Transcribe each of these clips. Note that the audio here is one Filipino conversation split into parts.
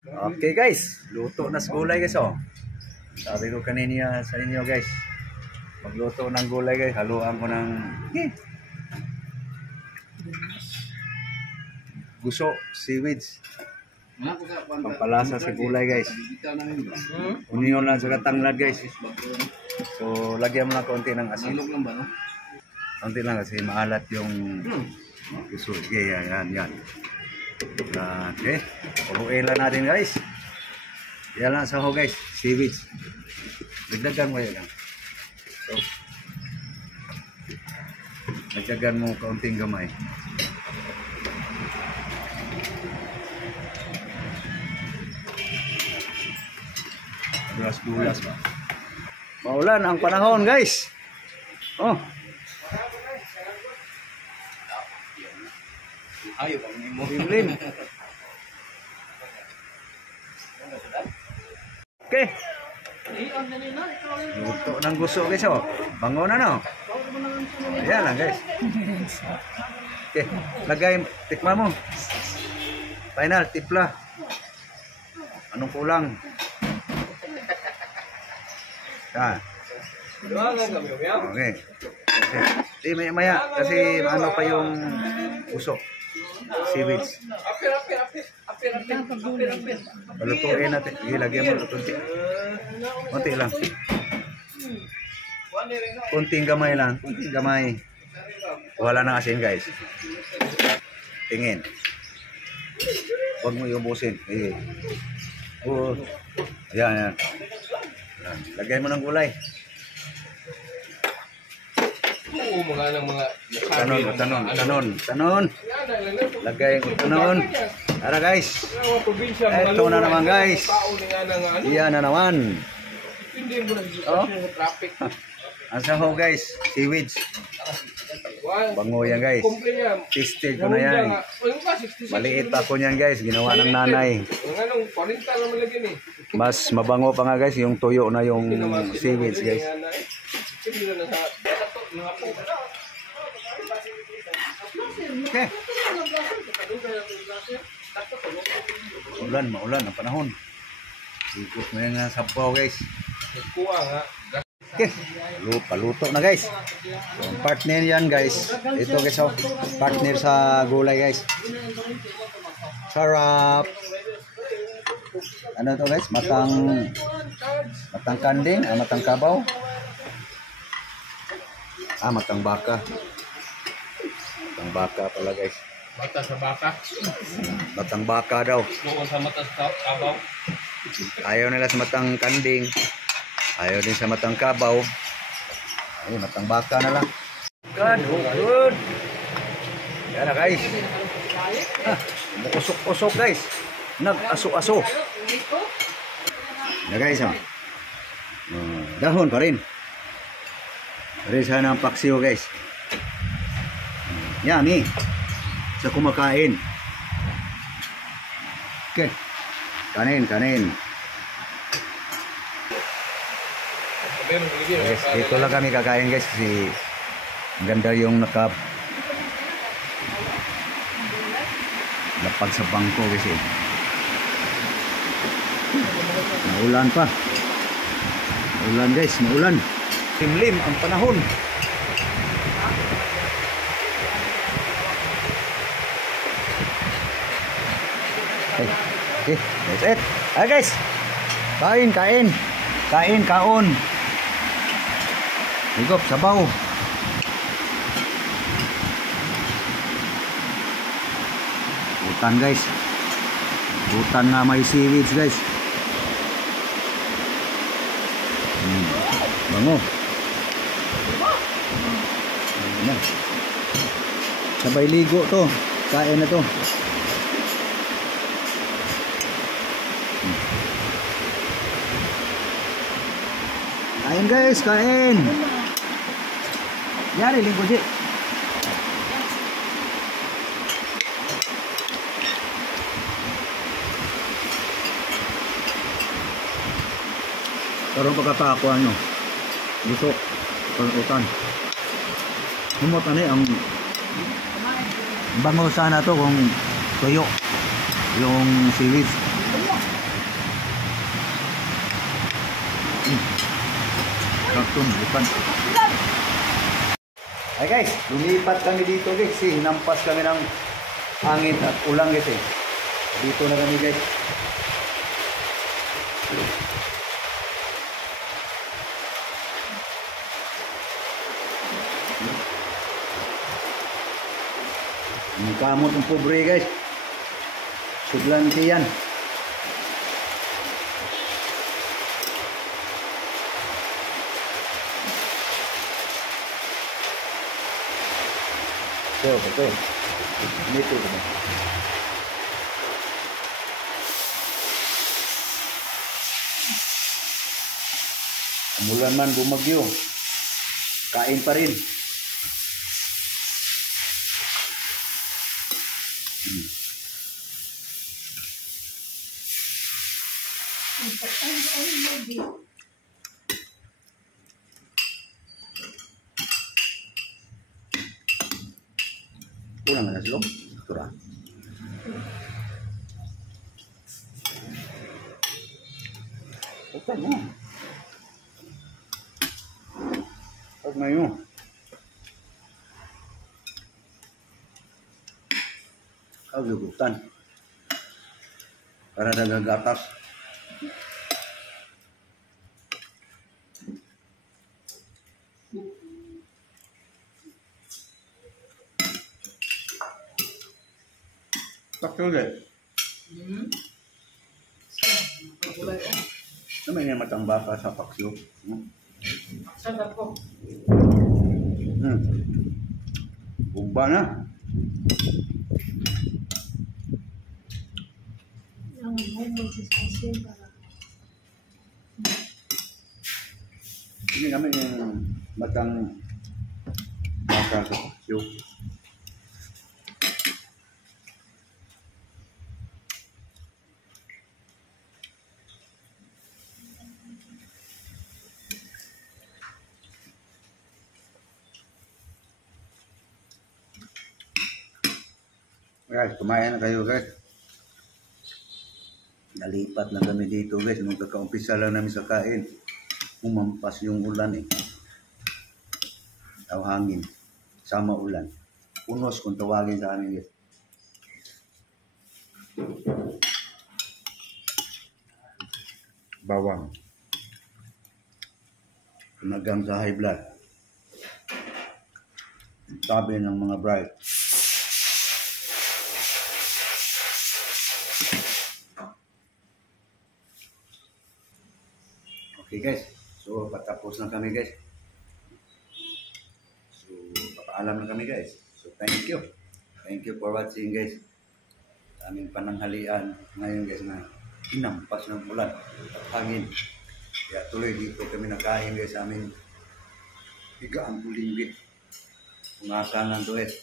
Okay guys, luto na sa gulay guys oh. Sabi ko kanina sa inyo guys, magluto ng gulay guys, haluan ko ng guso, seaweeds. Pampalasa sa gulay guys. Union lang sa tanglad guys. So lagyan mo lang konti ng asin. Konti lang kasi maalat yung guso. Okay, yan. Okay, puluin lang natin guys. Yan lang sa ho guys, seaweeds. Dagdagan mo yan. So, dagdagan mo kaunting gamay. Dulas ba? Maulan ang panahon guys. Oh. Ayo bang mo himlim. Okay. Luto ng gusto guys oh. Bango na no. Ayan lang guys. Okay, lagay tikman mo. Final tipla. Anong kulang? Yan. Okay. Di maya kasi ano pa yung usok. Seaweeds. Balutuin natin. Ilagyan mo konti. Konti lang. Konting gamay lang. Konting gamay. Wala na asin guys. Tingin. Huwag mo iubusin. Oh. Ayan. Lagay mo ng gulay. Tanon. Lagay ko tanon. Tara guys. Ito na naman guys. Iyan na naman. Oh. Ang saho guys, seaweeds. Bango yan guys. Tasted ko na yan. Maliit pa ko yan guys, ginawa ng nanay. Mas mabango pa nga guys, yung tuyo na yung seaweeds guys. Okay. Maulan ang panahon. Ikot mo yung sabaw guys. Okay, paluto na guys. So, partner yan guys. Ito guys oh, partner sa gulay guys. Sarap. Ano to guys? Matang kanding, matang kabaw. Matang baka. Matang baka pala guys. Mata sa baka. Matang baka daw. Doon sa mata sa kabaw. Ayaw nila sa matang kanding. Ayaw din sa matang kabaw. Ay, matang baka na lang. Good. Yan na guys. Usok-usok guys. Nag-aso-aso. Yan guys. Dahon pa rin. Rin sana ang paksiw guys. Yummy. Sa kumakain. Okay. Kanin. Guys, dito lang kami kakain guys kasi ganda yung napag sa bangko kasi maulan pa. Maulan guys, maulan. Limlim ang panahon. Okay, that's it. Guys, kaon. Higop, sabaw. Hutan guys. Hutan na may seaweeds guys. Bango. Sabay ligo to. Kain na to. Kain guys, kain. Yari lingkod di. Karon pagkatakuan nyo. Gusto. Utan. Humot ano ang bango sana to kung tuyo yung seaweeds. Tumbukan. Ay guys, lumipat kami dito guys. Hinampas kami ng hangin at ulang guys eh. Dito na kami guys. Ang kamot ng pobre guys. Suglan siyan. Betul. Ini tuh. Umulan man bumagyo. Kain pa rin. Kurang na silong. Kurang. Okay mo. Huwag na yun. Kagugutan. Para nagagatas. Sakto ulit. Naman yung matang baka sa paksyo. Sarap po. Bugba na. Ang mag-sispasin para. Ini naman yung matang baka sa paksyo. Guys, kumain na kayo guys. Nalipat lang kami dito guys. Nung kakaumpisa lang namin sa kain, umampas yung ulan eh. Tao hangin. Sama ulan. Unos kung tawagin sa amin guys. Bawang. Tumagang sa high blood. Sabi ng mga bright. Okay guys, so patapos na kami guys. So papaalam na kami guys. So thank you. Thank you for watching guys. Aming pananghalian ngayon guys na hinampas ng ulan at hangin. Kaya tuloy dito kami nakain guys sa aming higaan bulinggit. Kung nasaan lang to guys.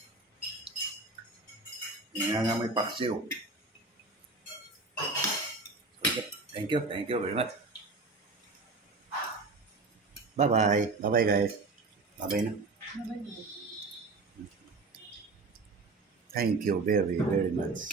Yan nga may paksiw. Okay, thank you very much. Bye-bye. Bye-bye, guys. Bye-bye na. Thank you very, very much.